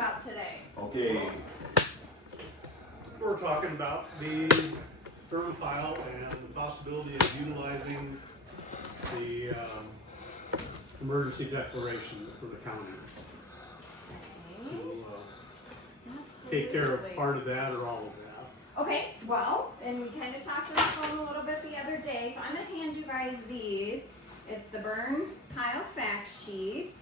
about today? Okay, We're talking about the thermal pile and the possibility of utilizing the emergency declaration for the county Okay. to take care of part of that or all of that. Okay, well, and we kind of talked on the phone a little bit the other day, so I'm gonna hand you guys these. It's the burn pile fact sheets,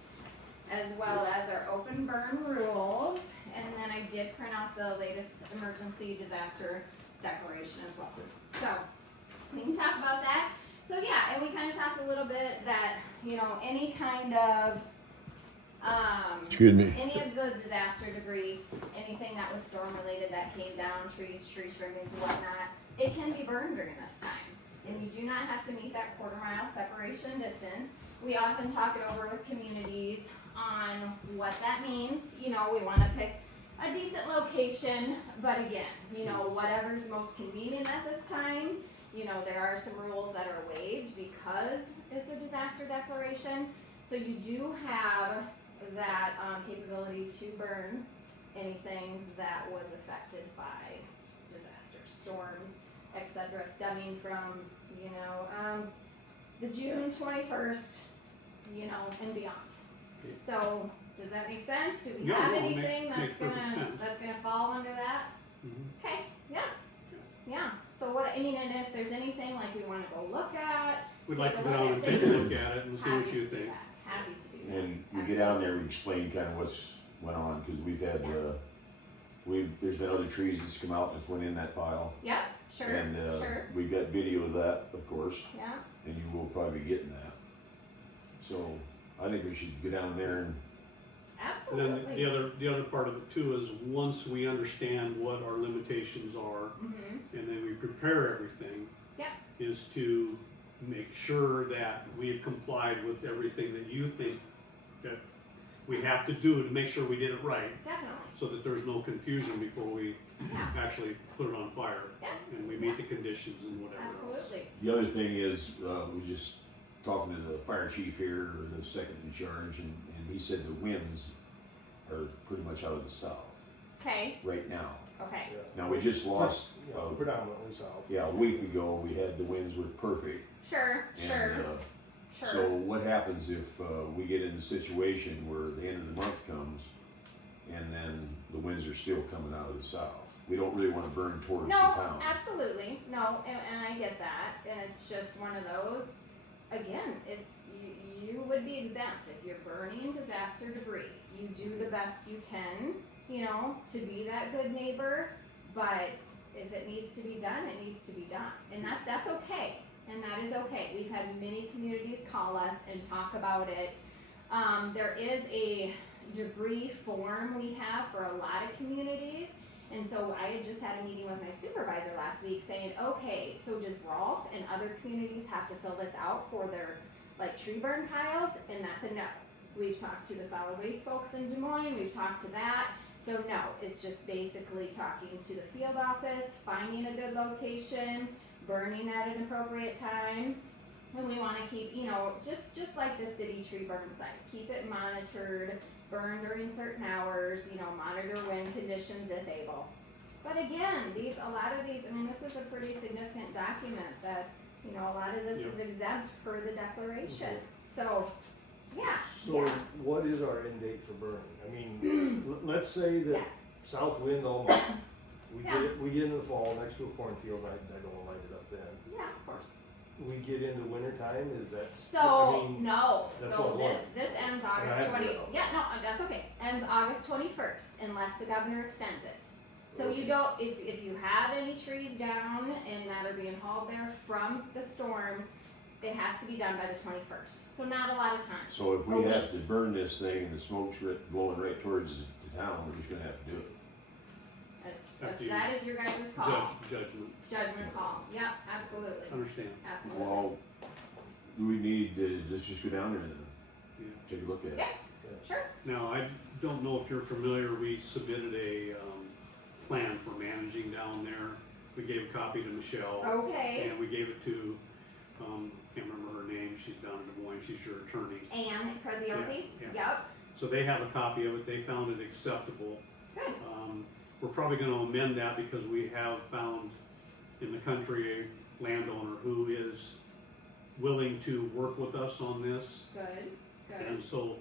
as well as our open burn rules, and then I did print out the latest emergency disaster declaration as well. So, we can talk about that. So yeah, and we kind of talked a little bit that, you know, any kind of, Excuse me. any of the disaster debris, anything that was storm related that came down, trees, tree trimmings, whatnot, it can be burned during this time. And you do not have to meet that quarter-mile separation distance. We often talk it over with communities on what that means. You know, we wanna pick a decent location, but again, you know, whatever's most convenient at this time. You know, there are some rules that are waived because it's a disaster declaration. So you do have that capability to burn anything that was affected by disaster, storms, etc., stemming from, you know, the June 21st, you know, and beyond. So, does that make sense? Do we Yeah, have no, it anything makes perfect sense. that's gonna fall under that? Mhm. Okay, yeah, yeah. So what, I mean, and if there's anything like we wanna go look at, We'd take like a to go look down at and take a things, look at it and see what happy you to do think. that. Happy to do that. and we get down there, we explain kind of what's went on, cause we've had, there's been other trees that's come out and just went in that pile. Yep, sure, And, sure, we've got video of that, of course, yeah. and you will probably be getting that. So, I think we should go down there and, And then Absolutely. the other part of it too is once we understand what our limitations are, Mm-hmm, and then we prepare everything. Yep. Is to make sure that we've complied with everything that you think that we have to do to make sure we did it right, definitely, so that there's no confusion before we yeah, actually put it on fire. Yeah. And we meet the conditions and whatever else. absolutely. the other thing is, we just talking to the fire chief here, or the second in charge, and he said the winds are pretty much out of the south Okay, right now. okay, Now, we just lost, Yeah, predominantly south. yeah, a week ago, we had the winds were perfect. sure, sure, And, sure. so what happens if, we get in a situation where the end of the month comes and then the winds are still coming out of the south? We don't really wanna burn towards the No, town. absolutely, no, and I get that, and it's just one of those, again, it's, you would be exempt if you're burning disaster debris. You do the best you can, you know, to be that good neighbor, but if it needs to be done, it needs to be done, and that's okay, and that is okay. We've had many communities call us and talk about it. There is a debris form we have for a lot of communities. And so I had just had a meeting with my supervisor last week saying, okay, so does Rolfe and other communities have to fill this out for their, like, tree burn piles? And that's a no. We've talked to the solid waste folks in Des Moines, we've talked to that. So no, it's just basically talking to the field office, finding a good location, burning at an appropriate time. And we wanna keep, you know, just like the city tree burn site, keep it monitored, burn during certain hours, you know, monitor wind conditions if able. But again, a lot of these, I mean, this is a pretty significant document that, you know, a lot of this is exempt per the declaration. So, yeah, So yeah, what is our end date for burning? I mean, let's say that yes, south wind all month. Yeah. We get into the fall, next to a cornfield, I don't wanna light it up then. yeah, of course. We get into winter time, is that? I So, mean, no, that's so what I this ends And I August have to 20, go. yeah, no, that's okay, ends August 21st, unless the governor extends it. So you Okay. don't, if you have any trees down and that are being hauled there from the storms, it has to be done by the 21st, so not a lot of time. So if we Okay. have to burn this thing and the smoke's blowing right towards the town, we're just gonna have to do it. Up to you. That is your guys' call, Judgment, judgment call, yep, absolutely, understand, absolutely. Well, do we need to, let's just go down there and yeah. take a look at it? Yeah. Sure, Now, I don't know if you're familiar, we submitted a, plan for managing down there. We gave a copy to Michelle. okay, And we gave it to, can't remember her name, she's down in Des Moines, she's your attorney. Ann Preziosi, Yeah, yep, So they have a copy of it, they found it acceptable. Good. We're probably gonna amend that because we have found in the country a landowner who is willing to work with us on this. Good, And good. so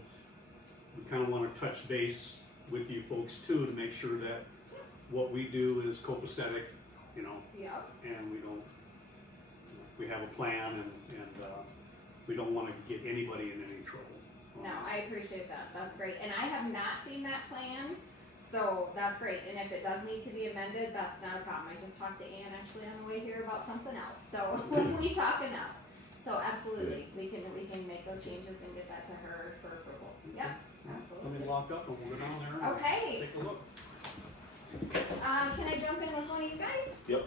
we kinda wanna touch base with you folks too, to make sure that what we do is copacetic, you know, Yep, and we don't, we have a plan and we don't wanna get anybody in any trouble. no, I appreciate that, that's great, and I have not seen that plan, so that's great, and if it does need to be amended, that's not a problem, I just talked to Ann actually on the way here about something else, so we talk enough. So absolutely, we can make those changes and get that to her for approval, yep, Let me absolutely. lock up and we'll go down there and Okay, take a look. can I jump in with one of you guys? Yep.